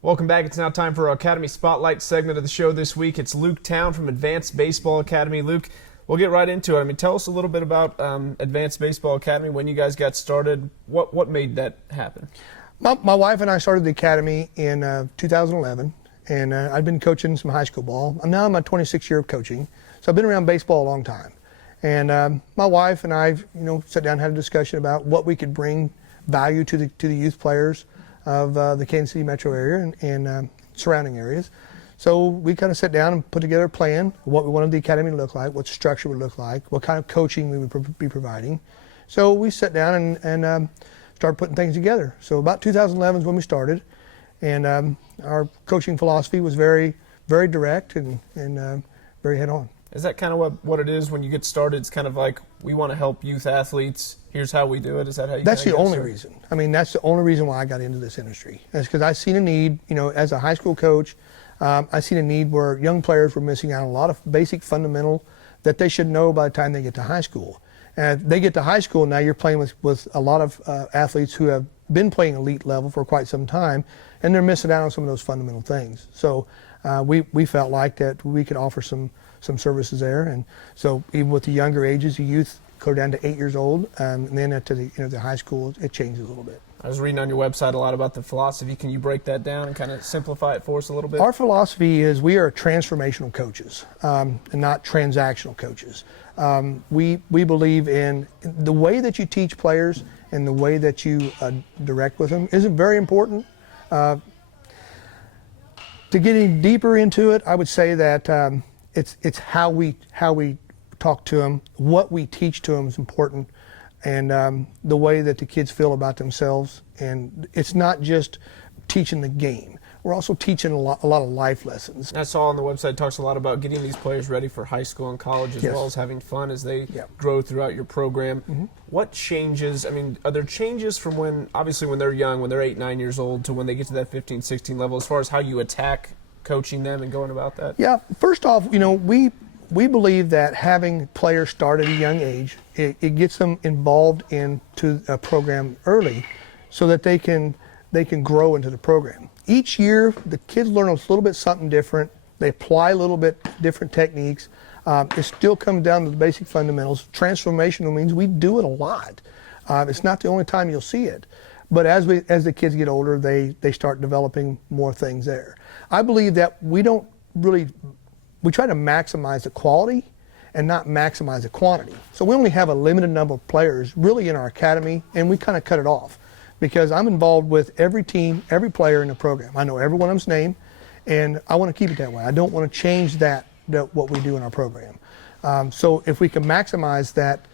Welcome back. It's now time for our Academy Spotlight segment of the show this week. It's Luke Town from Advanced Baseball Academy. Luke, we'll get right into it. Tell us a little bit about Advanced Baseball Academy, when you guys got started. What made that happen? My wife and I started the academy in 2011, and I've been coaching some high school ball. I'm now in my 26th year of coaching, so I've been around baseball a long time. And my wife and I, sat down and had a discussion about what we could bring value to the youth players of the Kansas City metro area and surrounding areas. So we kind of sat down and put together a plan, what we wanted the academy to look like, what structure would look like, what kind of coaching we would be providing. So we sat down and started putting things together. So about 2011 is when we started, and our coaching philosophy was very, very direct and very head-on. Is that kind of what it is when you get started? It's kind of like, we want to help youth athletes. Here's how we do it. Is that how you? That's the only reason. That's the only reason why I got into this industry. That's because I seen a need. As a high school coach, I seen a need where young players were missing out on a lot of basic fundamental that they should know by the time they get to high school. And they get to high school, now you're playing with a lot of athletes who have been playing elite level for quite some time, and they're missing out on some of those fundamental things. So we felt like that we could offer some services there. And so even with the younger ages, the youth go down to 8 years old, and then at the high school, it changes a little bit. I was reading on your website a lot about the philosophy. Can you break that down and kind of simplify it for us a little bit? Our philosophy is we are transformational coaches, and not transactional coaches. We believe in the way that you teach players and the way that you direct with them is very important. To getting deeper into it, I would say that it's how we talk to them, what we teach to them is important, and the way that the kids feel about themselves. And it's not just teaching the game. We're also teaching a lot of life lessons. I saw on the website it talks a lot about getting these players ready for high school and college, as well as having fun as they grow throughout your program. Mm-hmm. What changes, are there changes from when they're young, when they're 8, 9 years old, to when they get to that 15, 16 level, as far as how you attack coaching them and going about that? Yeah, first off, we believe that having players start at a young age, it gets them involved into a program early so that they can grow into the program. Each year, the kids learn a little bit something different. They apply a little bit different techniques. It still comes down to the basic fundamentals. Transformational means we do it a lot. It's not the only time you'll see it. But as the kids get older, they start developing more things there. I believe that we try to maximize the quality and not maximize the quantity. So we only have a limited number of players really in our academy, and we kind of cut it off because I'm involved with every team, every player in the program. I know every one of them's name, and I want to keep it that way. I don't want to change what we do in our program. So if we can maximize that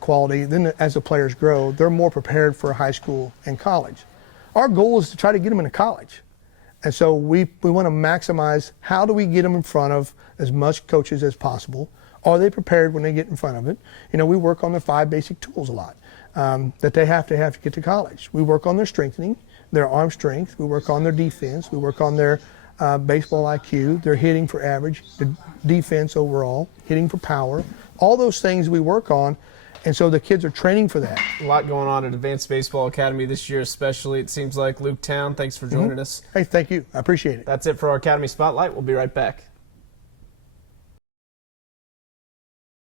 quality, then as the players grow, they're more prepared for high school and college. Our goal is to try to get them into college. And so we want to maximize how do we get them in front of as much coaches as possible. Are they prepared when they get in front of it? We work on the 5 basic tools a lot that they have to get to college. We work on their strengthening, their arm strength. We work on their defense. We work on their baseball IQ, their hitting for average, the defense overall, hitting for power. All those things we work on. And so the kids are training for that. A lot going on at Advanced Baseball Academy this year especially, it seems like. Luke Town, thanks for joining us. Hey, thank you. I appreciate it. That's it for our Academy Spotlight. We'll be right back.